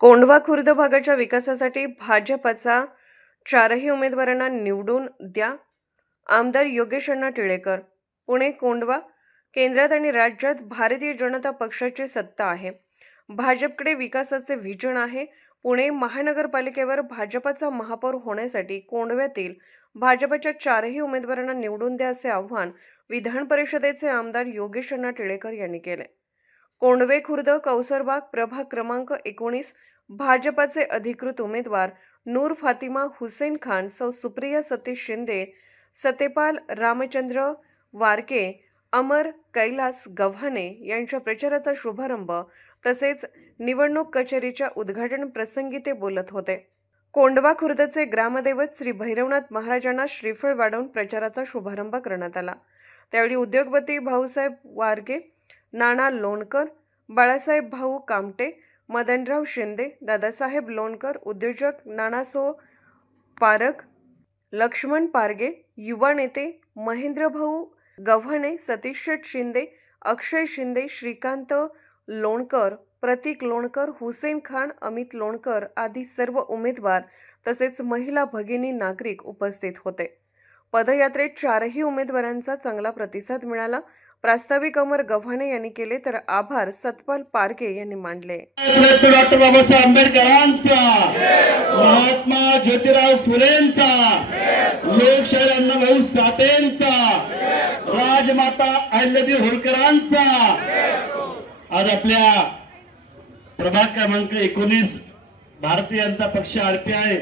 कोंढवा खुर्द भागाच्या विकासासाठी भाजपचा चारही उमेदवारांना निवडून द्या. आमदार योगेश अण्णा टिळेकर. पुणे. कोंढवा. केंद्रात आणि राज्यात भारतीय जनता पक्षाची सत्ता आहे. भाजपकडे विकासाचे व्हिजन आहे. पुणे महानगरपालिकेवर भाजपचा महापौर होण्यासाठी कोंढव्यातील भाजपच्या चारही उमेदवारांना निवडून द्या असे आवाहन विधान परिषदेचे आमदार योगेश अण्णा टिळेकर यांनी केले. कोंढवे खुर्द कौसरबाग प्रभाग क्रमांक 19 भाजपचे अधिकृत उमेदवार नूर फातिमा हुसेन खान, सौ सुप्रिया सतीश शिंदे, सत्यपाल रामचंद्र वारके, अमर कैलास गव्हाणे यांच्या प्रचाराचा शुभारंभ तसेच निवडणूक कचेरीच्या उद्घाटन प्रसंगी ते बोलत होते. कोंढवा खुर्दचे ग्रामदैवत श्री भैरवनाथ महाराजांना श्रीफळ वाढवून प्रचाराचा शुभारंभ करण्यात आला. त्यावेळी उद्योगपती भाऊसाहेब वारगे, नाना लोणकर, बाळासाहेब भाऊ कामटे, मदनराव शिंदे, दादासाहेब लोणकर, उद्योजक नानासो पारग, लक्ष्मण पारगे, युवा नेते महेंद्र भाऊ गव्हाणे, सतीश शिंदे, अक्षय शिंदे, श्रीकांत लोणकर, प्रतीक लोणकर, हुसेन खान, अमित लोणकर आदी सर्व उमेदवार तसेच महिला भगिनी नागरिक उपस्थित होते. पदयात्रेत चारही उमेदवारांचा चांगला प्रतिसाद मिळाला. प्रास्ताविक अमर गव्हाणे यांनी केले तर आभार सतपाल पारगे यांनी मानले. डॉक्टर बाबासाहेब आंबेडकरांचा, महात्मा ज्योतिराव फुलेंचा, लोकशाही अण्णाभाऊ साठेंचा, राजमाता अहिल्यादेवी होळकरांचा. आज आपल्या प्रभाग क्रमांक 19 भारतीय जनता पक्ष आरपीआय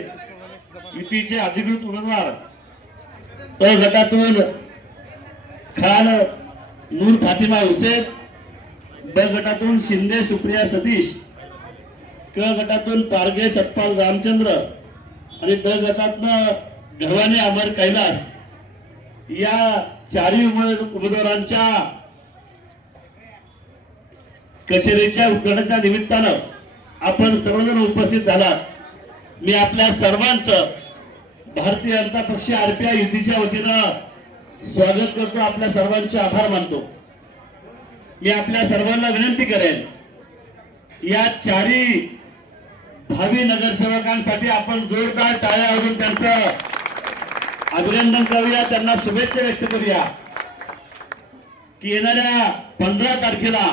युतीचे अधिकृत उमेदवार प गटातून खान नूर फातिमा हुसेन, ब गटातून शिंदे सुप्रिया सतीश, क गटातून पारगे सतपाल रामचंद्र आणि ब गटातून गव्हाणे अमर कैलास या चारही उमेदवारांच्या कचेरीच्या उद्घाटनाच्या निमित्तानं आपण सर्वजण उपस्थित झालात. मी आपल्या सर्वांचं भारतीय जनता पक्ष आरपीआय युतीच्या वतीनं स्वागत करतो. आपल्या सर्वांचे आभार मानतो. मी आपल्या सर्वांना विनंती करेन, या चारही भावी नगरसेवकांसाठी आपण जोरदार टाळ्या वाजवून त्यांचं अभिनंदन करूया, त्यांना शुभेच्छा व्यक्त करूया की येणाऱ्या 15 तारखेला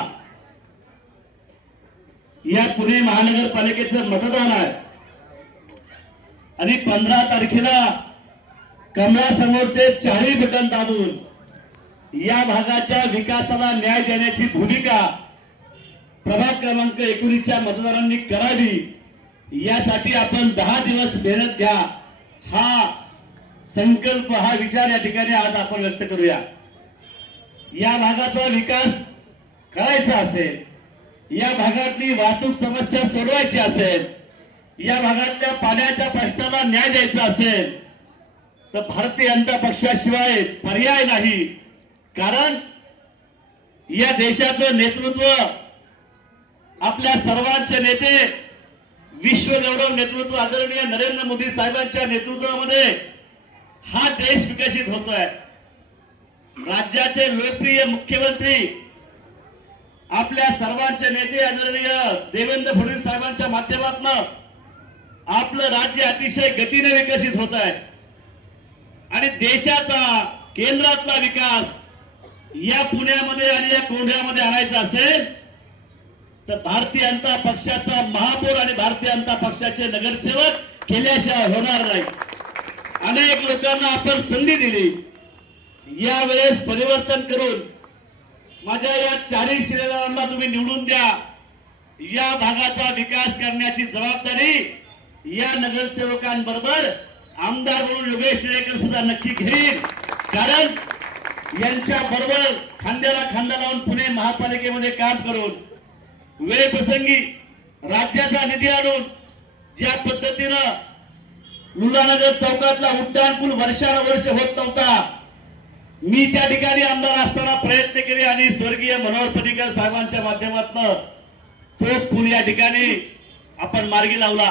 या पुणे महानगरपालिकेचं मतदान आहे आणि 15 तारखेला कमळासमोरचे चारही बटन दाबून या भागाच्या विकासाला न्याय देण्याची भूमिका प्रभाग क्रमांक 19च्या मतदारांनी करावी. यासाठी आपण 10 दिवस मेहनत घ्या, हा संकल्प, हा विचार या ठिकाणी आज आपण व्यक्त करूया. या भागाचा विकास करायचा असेल, या भागातली वाहतूक समस्या सोडवायची असेल, या भागातल्या पाण्याच्या प्रश्नाला न्याय द्यायचा असेल तर भारतीय जनता पक्षाशिवाय पर्याय नाही. कारण या देशाचं नेतृत्व आपल्या सर्वांचे नेते, विश्वगौरव नेतृत्व आदरणीय नरेंद्र मोदी साहेबांच्या नेतृत्वामध्ये हा देश विकसित होतोय. राज्याचे लोकप्रिय मुख्यमंत्री आपल्या सर्वांचे नेते आदरणीय देवेंद्र फडणवीस साहेबांच्या माध्यमातून आपलं राज्य अतिशय गतीने विकसित होत आहे आणि देशाचा केंद्रातला विकास या पुण्यामध्ये आणि या कोंढव्यामध्ये आणायचा असेल तर भारतीय जनता पक्षाचा महापौर आणि भारतीय जनता पक्षाचे नगरसेवक केल्याशिवाय होणार नाही. अनेक लोकांना आपण संधी दिली, यावेळेस परिवर्तन करून माझ्या या चारही शिलेदारांना तुम्ही निवडून द्या. या भागाचा विकास करण्याची जबाबदारी या नगरसेवकांबरोबर आमदार म्हणून योगेश टिळेकर सुद्धा नक्की घेईल. कारण यांच्या बरोबर खांद्याला खांदा लावून पुणे महापालिकेमध्ये काम करून वेळप्रसंगी राज्याचा निधी आणून ज्या पद्धतीनं लुलानगर चौकातला उड्डाणपूल वर्षानुवर्ष होत नव्हता, मी त्या ठिकाणी आमदार असताना प्रयत्न केले आणि स्वर्गीय मनोहर पर्रिकर साहेबांच्या माध्यमातून तो पूल या ठिकाणी आपण मार्गी लावला.